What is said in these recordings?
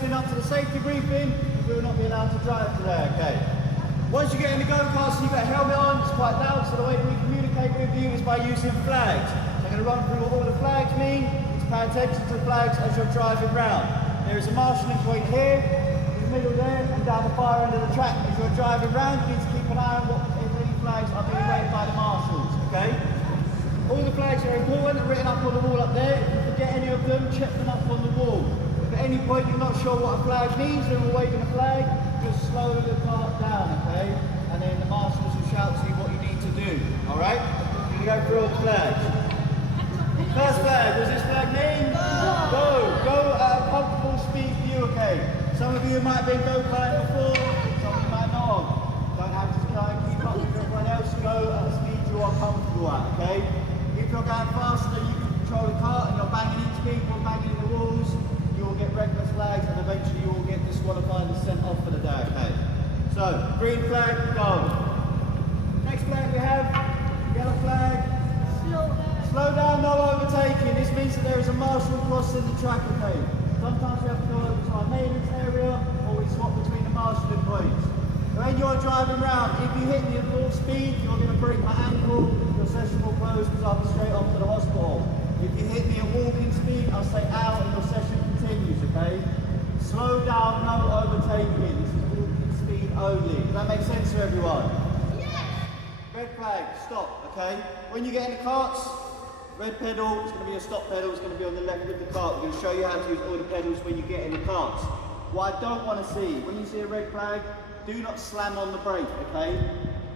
listening up to the safety briefing, you will not be allowed to drive today, okay? Once you get in the go-kart, so you've got a helmet on, it's quite loud, so the way we communicate with you is by using flags. So I'm going to run through what all the flags mean. Just pay attention to the flags as you're driving round. There is a marshalling point here, in the middle there, and down the far end of the track. As you're driving round, you need to keep an eye on what if any flags are being waved by the marshals, okay? All the flags are important, written up on the wall up there. If you forget any of them, check them up on the wall. If at any point you're not sure what a flag means, then we're waving a flag, just slow the cart down, okay? And then the marshals will shout to you what you need to do, alright? You go through all the flags. First flag, what does this flag mean? Go! Go at a comfortable speed for you, okay? Some of you might have been go-karting before, some of you might not have. Don't have to try and keep up with everyone else, go at a speed you are comfortable at, okay? If you're going faster, you can control the cart and you're banging into people, banging into the walls, you will get reckless flags and eventually you will get disqualified and sent off for the day, okay? So, green flag, go. Next flag we have, yellow flag. Slow down, no overtaking. This means that there is a marshal crossing the track, okay? Sometimes we have to go over to our maintenance area or we swap between the marshalling points. When you're driving around, if you hit me at full speed, you're going to break my ankle, your session will close because I'll be straight off to the hospital. If you hit me at walking speed, I'll say out and your session continues, okay? Slow down, no overtaking. This is walking speed only. Does that make sense to everyone? Yes! Red flag, stop, okay? When you get in the carts, red pedal, it's going to be a stop pedal, it's going to be on the left of the cart. We're going to show you how to use all the pedals when you get in the carts. What I don't want to see, when you see a red flag, do not slam on the brake, okay?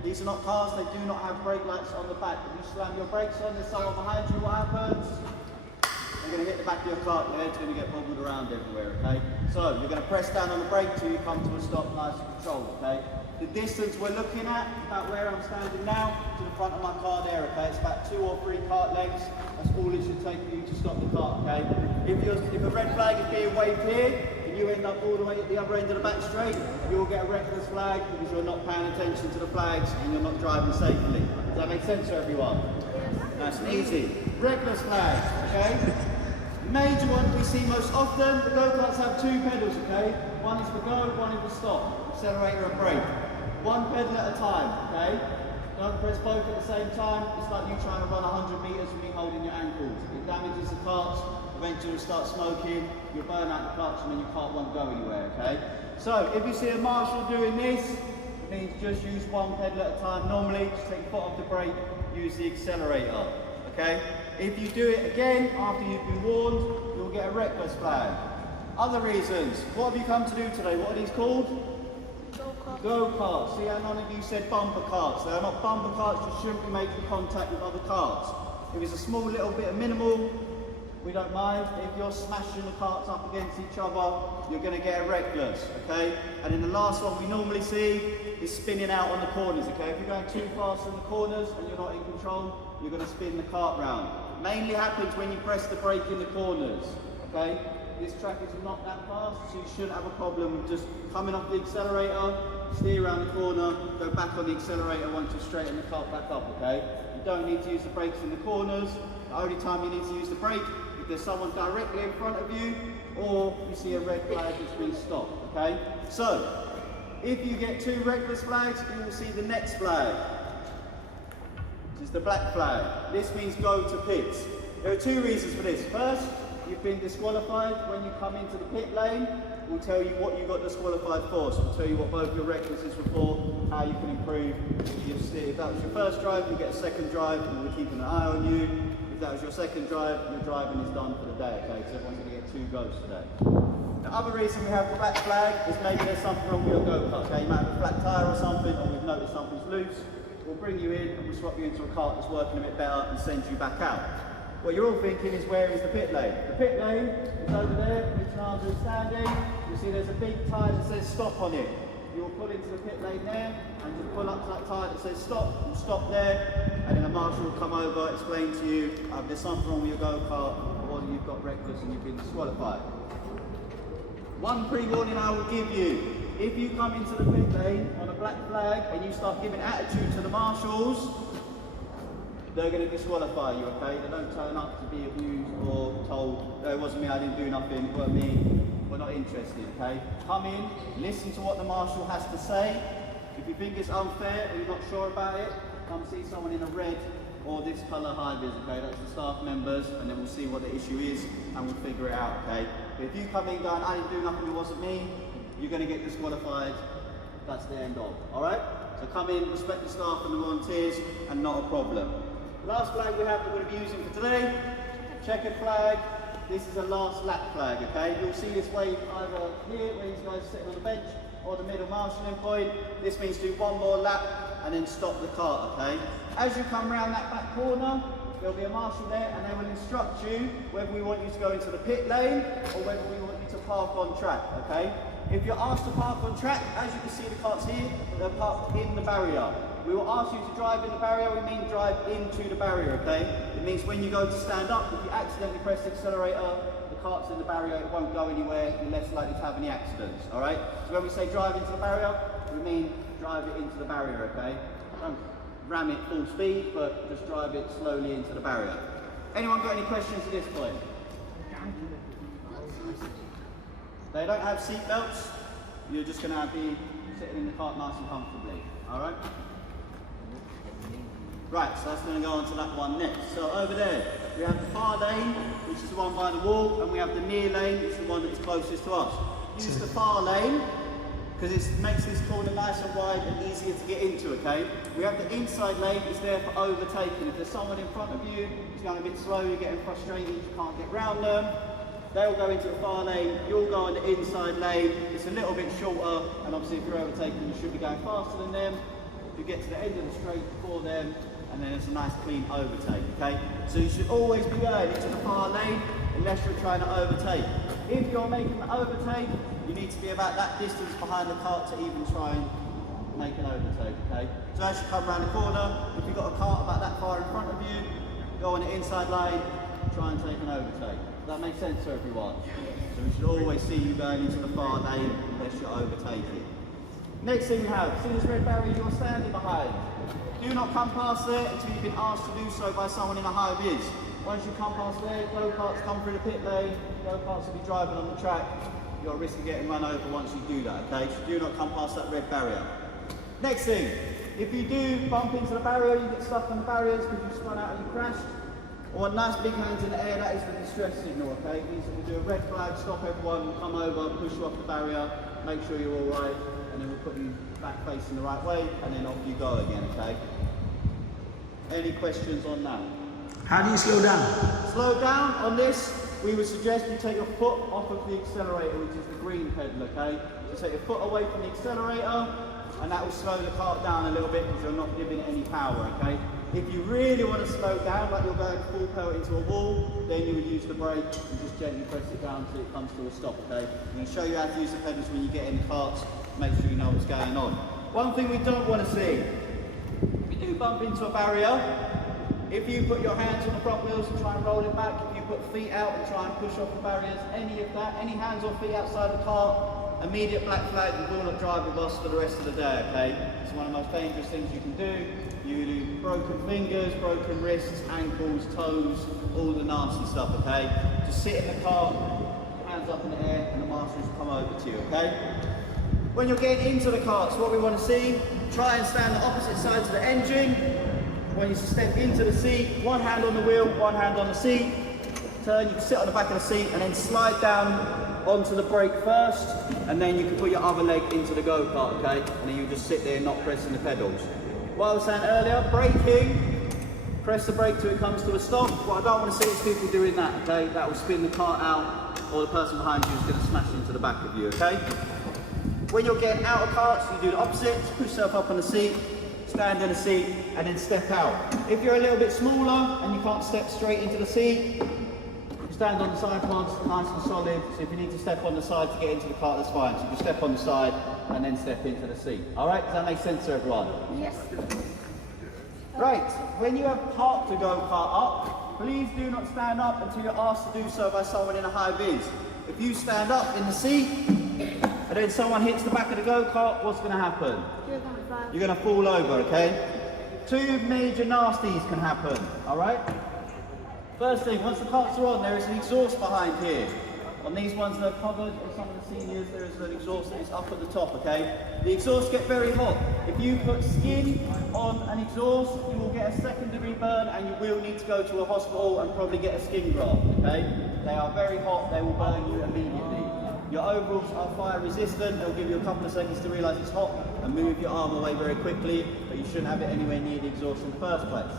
These are not cars, they do not have brake lights on the back. If you slam your brakes on, there's someone behind you, what happens? You're going to hit the back of your car, your head's going to get bobbled around everywhere, okay? So, you're going to press down on the brake till you come to a stop, nice and controlled, okay? The distance we're looking at, about where I'm standing now, to the front of my car there, okay? It's about 2 or 3 cart lengths. That's all it should take for you to stop the cart, okay? If a red flag is being waved here, and you end up all the way at the other end of the back straight, you'll get a reckless flag because you're not paying attention to the flags and you're not driving safely. Does that make sense to everyone? Nice and easy. Reckless flag, okay? Major one we see most often, the go-karts have 2 pedals, okay? One is for go, one is for stop. Accelerator and brake. 1 pedal at a time, okay? Don't press both at the same time. It's like you trying to run 100 metres with me holding your ankles. It damages the carts, eventually you'll start smoking, you'll burn out the clutch and then your cart won't go anywhere, okay? So, if you see a marshal doing this, it means just use 1 pedal at a time. Normally, just take your foot off the brake, use the accelerator, okay? If you do it again, after you've been warned, you'll get a reckless flag. Other reasons, what have you come to do today? What are these called? Go-karts. See how none of you said bumper carts. They are not bumper carts, you shouldn't be making contact with other carts. If it's a small little bit of minimal, we don't mind. If you're smashing the carts up against each other, you're going to get a reckless, okay? And then the last one we normally see is spinning out on the corners, okay? If you're going too fast in the corners and you're not in control, you're going to spin the cart round. Mainly happens when you press the brake in the corners, okay? This track is not that fast, so you shouldn't have a problem with just coming off the accelerator, steer around the corner, go back on the accelerator once you're straighten the cart back up, okay? You don't need to use the brakes in the corners. The only time you need to use the brake if there's someone directly in front of you or you see a red flag which means stop, okay? So, if you get 2 reckless flags, you will see the next flag, which is the black flag. This means go to pits. There are 2 reasons for this. First, you've been disqualified. When you come into the pit lane, we'll tell you what you got disqualified for. So we'll tell you what both your recklessness were for, how you can improve. If that was your first drive, you'll get a second drive, and we're keeping an eye on you. If that was your second drive, your driving is done for the day, okay? So everyone's going to get 2 goes today. The other reason we have the black flag is maybe there's something wrong with your go-kart, okay? You might have a flat tyre or something, or we've noticed something's loose. We'll bring you in and we'll swap you into a cart that's working a bit better and send you back out. What you're all thinking is, where is the pit lane? The pit lane is over there, Mr. Arms is standing. You see there's a big tyre that says stop on it. You'll pull into the pit lane there and just pull up to that tyre that says stop. You'll stop there and then a marshal will come over, explain to you there's something wrong with your go-kart or you've got reckless and you've been disqualified. One pre-warning I will give you. If you come into the pit lane on a black flag and you start giving attitude to the marshals, they're going to disqualify you, okay? They don't turn up to be abused or told, it wasn't me, I didn't do nothing, it wasn't me. we're not interested, okay? Come in, listen to what the marshal has to say. If you think it's unfair or you're not sure about it, come see someone in a red or this colour high-vis, okay? That's the staff members, and then we'll see what the issue is and we'll figure it out, okay? But if you come in going, I didn't do nothing, it wasn't me, you're going to get disqualified. That's the end of, alright? So come in, respect the staff and the volunteers, and not a problem. The last flag we have that we're going to be using for today, checkered flag. This is a last lap flag, okay? You'll see this wave either here, where these guys are sitting on the bench, or the middle marshalling point. This means do one more lap and then stop the cart, okay? As you come around that back corner, there'll be a marshal there and they will instruct you whether we want you to go into the pit lane or whether we want you to park on track, okay? If you're asked to park on track, as you can see the carts here, they're parked in the barrier. We will ask you to drive in the barrier, we mean drive into the barrier, okay? It means when you go to stand up, if you accidentally press the accelerator, the cart's in the barrier, it won't go anywhere, you're less likely to have any accidents, alright? So when we say drive into the barrier, we mean drive it into the barrier, okay? Don't ram it full speed, but just drive it slowly into the barrier. Anyone got any questions at this point? They don't have seat belts, you're just going to be sitting in the cart nice and comfortably, alright? Right, so that's going to go on to that one next. So over there, we have the far lane, which is the one by the wall, and we have the near lane, which is the one that's closest to us. Use the far lane, because it makes this corner nice and wide and easier to get into, okay? We have the inside lane, it's there for overtaking. If there's someone in front of you who's going a bit slow, you're getting frustrated, you can't get round them, they'll go into the far lane, you'll go on the inside lane, it's a little bit shorter, and obviously if you're overtaking, you should be going faster than them. You get to the end of the straight before them, and then it's a nice clean overtake, okay? So you should always be going into the far lane unless you're trying to overtake. If you're making the overtake, you need to be about that distance behind the cart to even try and make an overtake, okay? So as you come around the corner, if you've got a cart about that far in front of you, go on the inside lane, try and take an overtake. Does that make sense to everyone? So we should always see you going into the far lane unless you're overtaking. Next thing we have, see this red barrier you're standing behind. Do not come past there until you've been asked to do so by someone in a high vis. Once you come past there, go-karts come through the pit lane, go-karts will be driving on the track. You're at risk of getting run over once you do that, okay? So do not come past that red barrier. Next thing, if you do bump into the barrier, you get stuck on the barriers because you've spun out and you crashed. Or nice big hands in the air, that is the distress signal, okay? It means that we do a red flag, stop everyone, come over, push you off the barrier, make sure you're all right, and then we'll put you back facing the right way, and then off you go again, okay? Any questions on that? How do you slow down? Slow down on this, we would suggest you take your foot off of the accelerator, which is the green pedal, okay? So take your foot away from the accelerator, and that will slow the cart down a little bit because you're not giving it any power, okay? If you really want to slow down, like you're going full pelt into a wall, then you would use the brake and just gently press it down until it comes to a stop, okay? I'm going to show you how to use the pedals when you get in the carts, make sure you know what's going on. One thing we don't want to see, if you do bump into a barrier, if you put your hands on the front wheels and try and roll it back, if you put feet out and try and push off the barriers, any of that, any hands or feet outside the cart, immediate black flag, you will not drive with us for the rest of the day, okay? It's one of the most dangerous things you can do. You do broken fingers, broken wrists, ankles, toes, all the nasty stuff, okay? Just sit in the car, hands up in the air, and the marshals come over to you, okay? When you're getting into the carts, what we want to see, try and stand the opposite side to the engine. When you step into the seat, one hand on the wheel, one hand on the seat. Turn, you can sit on the back of the seat and then slide down onto the brake first, and then you can put your other leg into the go-kart, okay? And then you just sit there not pressing the pedals. What I was saying earlier, braking, press the brake till it comes to a stop. What I don't want to see is people doing that, okay? That will spin the cart out, or the person behind you is going to smash into the back of you, okay? When you're getting out of carts, you do the opposite, push yourself up on the seat, stand in the seat, and then step out. If you're a little bit smaller and you can't step straight into the seat, stand on the side pods, nice and solid. So if you need to step on the side to get into the cart, that's fine. So just step on the side and then step into the seat. All right, does that make sense to everyone? Yes. Right, when you have parked the go-kart up, please do not stand up until you're asked to do so by someone in a high vis. If you stand up in the seat and then someone hits the back of the go-kart, what's going to happen? You're going to fall over, okay? Two major nasties can happen, all right? First thing, once the carts are on, there is an exhaust behind here. On these ones that are covered, or some of the seniors, there is an exhaust that is up at the top, okay? The exhausts get very hot. If you put skin on an exhaust, you will get a second-degree burn and you will need to go to a hospital and probably get a skin graft, okay? They are very hot, they will burn you immediately. Your overalls are fire resistant, they'll give you a couple of seconds to realise it's hot and move your arm away very quickly, but you shouldn't have it anywhere near the exhaust in the first place.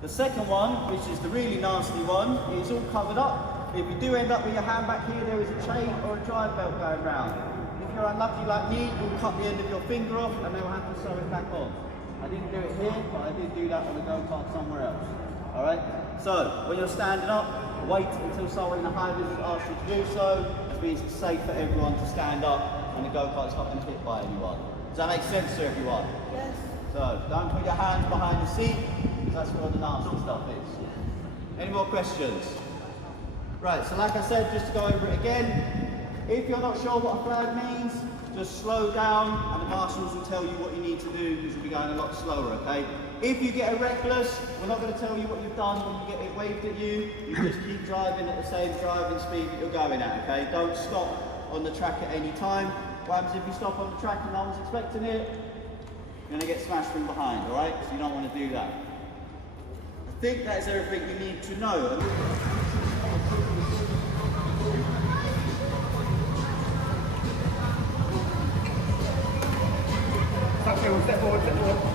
The second one, which is the really nasty one, is all covered up. If you do end up with your hand back here, there is a chain or a drive belt going round. If you're unlucky like me, you'll cut the end of your finger off and they'll have to sew it back on. I didn't do it here, but I did do that on a go-kart somewhere else. Alright? So, when you're standing up, wait until someone in the high vis asks you to do so. It means it's safe for everyone to stand up and the go-kart's not going to hit by anyone. Does that make sense to everyone? Yes. So, don't put your hands behind the seat, because that's where the nasty stuff is. Any more questions? Right, so like I said, just to go over it again, if you're not sure what a flag means, just slow down and the marshals will tell you what you need to do because you'll be going a lot slower, okay? If you get a reckless, we're not going to tell you what you've done when you get it waved at you. You just keep driving at the same driving speed that you're going at, okay? Don't stop on the track at any time. What happens if you stop on the track and no one's expecting it? You're going to get smashed from behind, alright? So you don't want to do that. I think that is everything you need to know. Okay, we'll step forward, step forward.